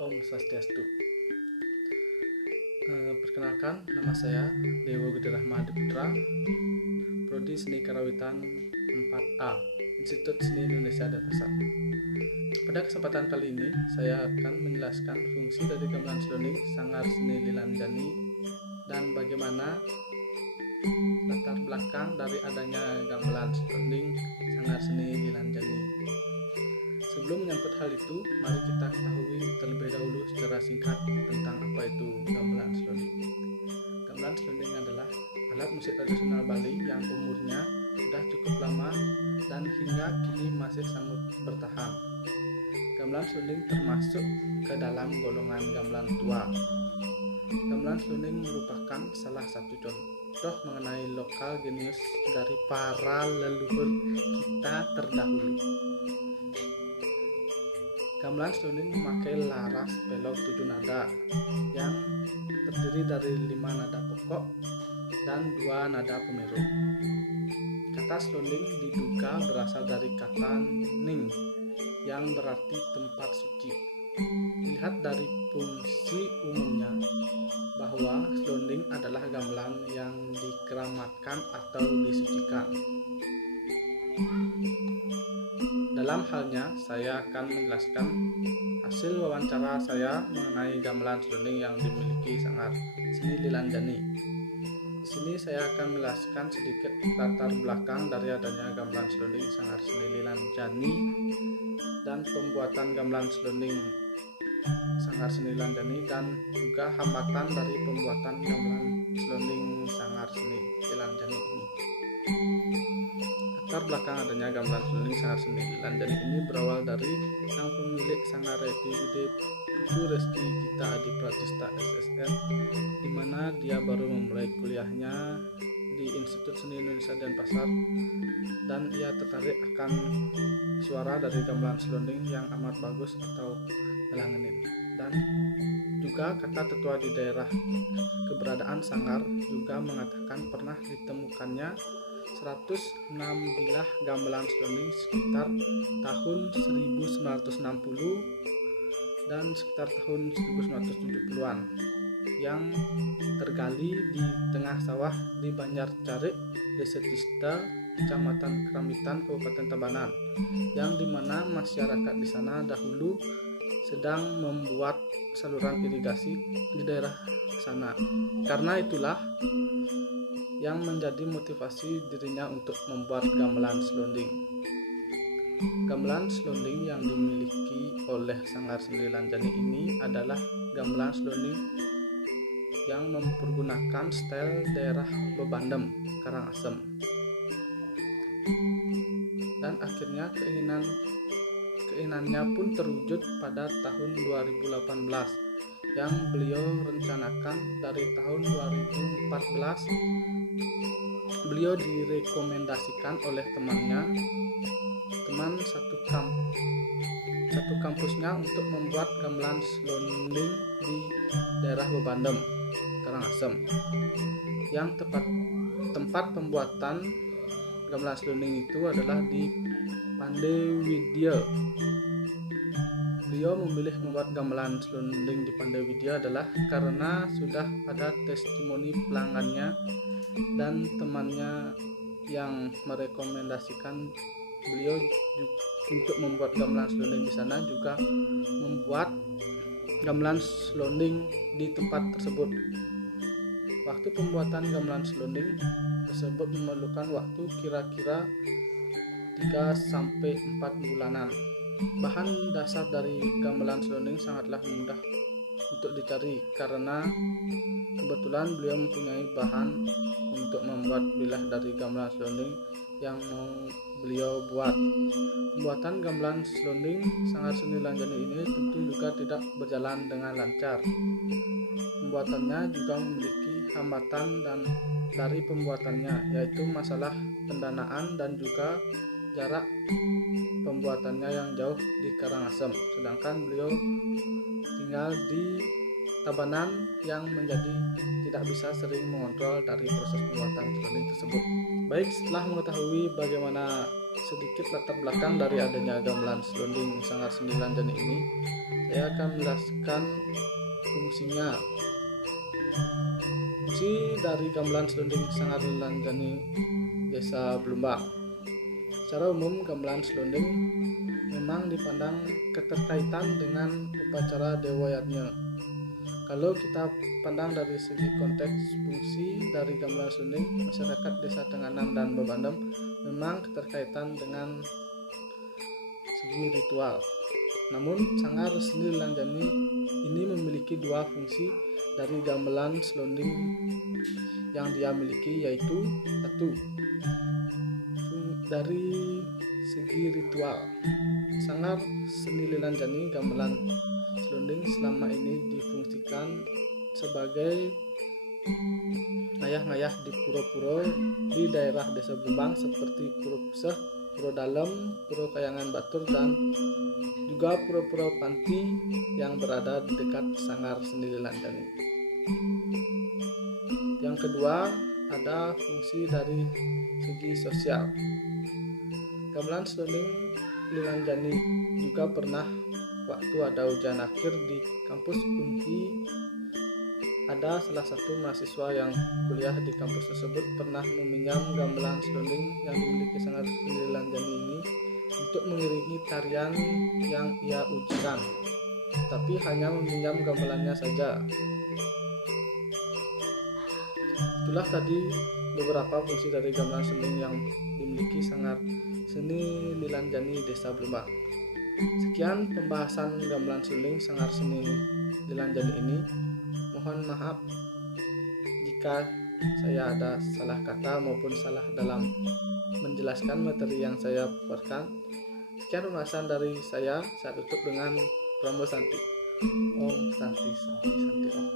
Om Swastiastu. Perkenalkan, nama saya Dewo Gede Rahmadi Putra, Prodi Seni Karawitan 4A, Institut Seni Indonesia Denpasar. Pada kesempatan kali ini, saya akan menjelaskan fungsi dari gamelan selonding Sanggar Seni Lilanjani dan bagaimana latar belakang dari adanya gamelan selonding Sanggar Seni Lilanjani. Sebelum menyangkut hal itu, mari kita ketahui terlebih dahulu secara singkat tentang apa itu gamelan selonding. Gamelan selonding adalah alat musik tradisional Bali yang umurnya sudah cukup lama dan hingga kini masih sanggup bertahan. Gamelan selonding termasuk ke dalam golongan gamelan tua. Gamelan selonding merupakan salah satu contoh mengenai lokal genius dari para leluhur kita terdahulu. Gamelan selonding memakai laras pelok 7 nada yang terdiri dari 5 nada pokok dan 2 nada pemeru. Kata selonding diduga berasal dari kata ning yang berarti tempat suci. Dilihat dari fungsi umumnya bahwa selonding adalah gamelan yang dikeramatkan atau disucikan. Dalam halnya, saya akan menjelaskan hasil wawancara saya mengenai gamelan selonding yang dimiliki Sanggar Seni Lilanjani. Di sini saya akan menjelaskan sedikit latar belakang dari adanya gamelan selonding Sanggar Seni Lilanjani dan pembuatan gamelan selonding Sanggar Seni Lilanjani dan juga hambatan dari pembuatan gamelan selonding Sanggar Seni Lilanjani ini. Latar belakang adanya gamelan selonding Sanggar Seni Lilanjani ini berawal dari sang pemilik sanggar yaitu Bude Putu Reski Gita Adi Pratista SSN, di mana dia baru memulai kuliahnya di Institut Seni Indonesia Denpasar dan ia tertarik akan suara dari gamelan selonding yang amat bagus atau ngelangenin. Dan juga kata tetua di daerah keberadaan sanggar juga mengatakan pernah ditemukannya 106 bilah gamelan selonding sekitar tahun 1960 dan sekitar tahun 1970-an yang tergali di tengah sawah di Banjarcarik, Desa Tista, Kecamatan Keramitan, Kabupaten Tabanan, yang dimana masyarakat di sana dahulu sedang membuat saluran irigasi di daerah sana. Karena itulah yang menjadi motivasi dirinya untuk membuat gamelan selonding. Gamelan selonding yang dimiliki oleh Sanggar Seni Lilanjani ini adalah gamelan selonding yang mempergunakan style daerah Bebandem, Karangasem. Dan akhirnya keinginannya pun terwujud pada tahun 2018 yang beliau rencanakan. Dari tahun 2014 beliau direkomendasikan oleh teman satu kampusnya untuk membuat gamelan selonding di daerah Bebandem, Karangasem, yang tempat pembuatan gamelan selonding itu adalah di Pandewidya. Beliau memilih membuat gamelan selonding di Pandewidya adalah karena sudah ada testimoni pelanggannya dan temannya yang merekomendasikan beliau untuk membuat gamelan selonding di sana juga membuat gamelan selonding di tempat tersebut. Waktu pembuatan gamelan selonding tersebut memerlukan waktu kira-kira 3-4 bulanan. Bahan dasar dari gamelan selonding sangatlah mudah untuk dicari karena kebetulan beliau mempunyai bahan untuk membuat bilah dari gamelan selonding yang mau beliau buat. Pembuatan gamelan selonding Sanggar Seni Lilanjani ini tentu juga tidak berjalan dengan lancar. Pembuatannya juga memiliki hambatan dan dari pembuatannya, yaitu masalah pendanaan dan juga jarak pembuatannya yang jauh di Karangasem, sedangkan beliau tinggal di Tabanan yang menjadi tidak bisa sering mengontrol dari proses pembuatan selonding tersebut. Baik, setelah mengetahui bagaimana sedikit latar belakang dari adanya gamelan selonding Sanggar Seni Lanjani ini, saya akan menjelaskan fungsinya. Fungsi dari gamelan selonding Sanggar Lanjani Desa Blumbang. Secara umum, gamelan selonding memang dipandang keterkaitan dengan upacara Dewa Yatnya. Kalau kita pandang dari segi konteks fungsi dari gamelan selonding, masyarakat Desa Tenganan dan Bebandem memang keterkaitan dengan segi ritual. Namun, Sanggar Seni Lanjani ini memiliki dua fungsi dari gamelan selonding yang dia miliki, yaitu satu, dari segi ritual. Sanggar Seni Lanjani gamelan selonding selama ini difungsikan sebagai ngayah-ngayah di pura-pura di daerah Desa Blumbang seperti Pura Puseh, Pura Dalem, Pura Kayangan Batur, dan juga pura-pura panti yang berada di dekat Sanggar Seni Lanjani. Yang kedua, ada fungsi dari segi sosial. Gamelan selonding Lanjani juga pernah waktu ada ujian akhir di kampus Unhi, ada salah satu mahasiswa yang kuliah di kampus tersebut pernah meminjam gamelan selonding yang dimiliki Sanggar Seni Lanjani ini untuk mengiringi tarian yang ia ujikan, tapi hanya meminjam gamelannya saja. Itulah tadi beberapa fungsi dari gamelan selonding yang dimiliki Sanggar Seni Lanjani Desa Blumbang. Sekian pembahasan gamelan selonding Sanggar Seni Lanjani ini. Mohon maaf jika saya ada salah kata maupun salah dalam menjelaskan materi yang saya paparkan. Sekian pembahasan dari saya tutup dengan Pramu Santi. Om Santi Santi Santi Om.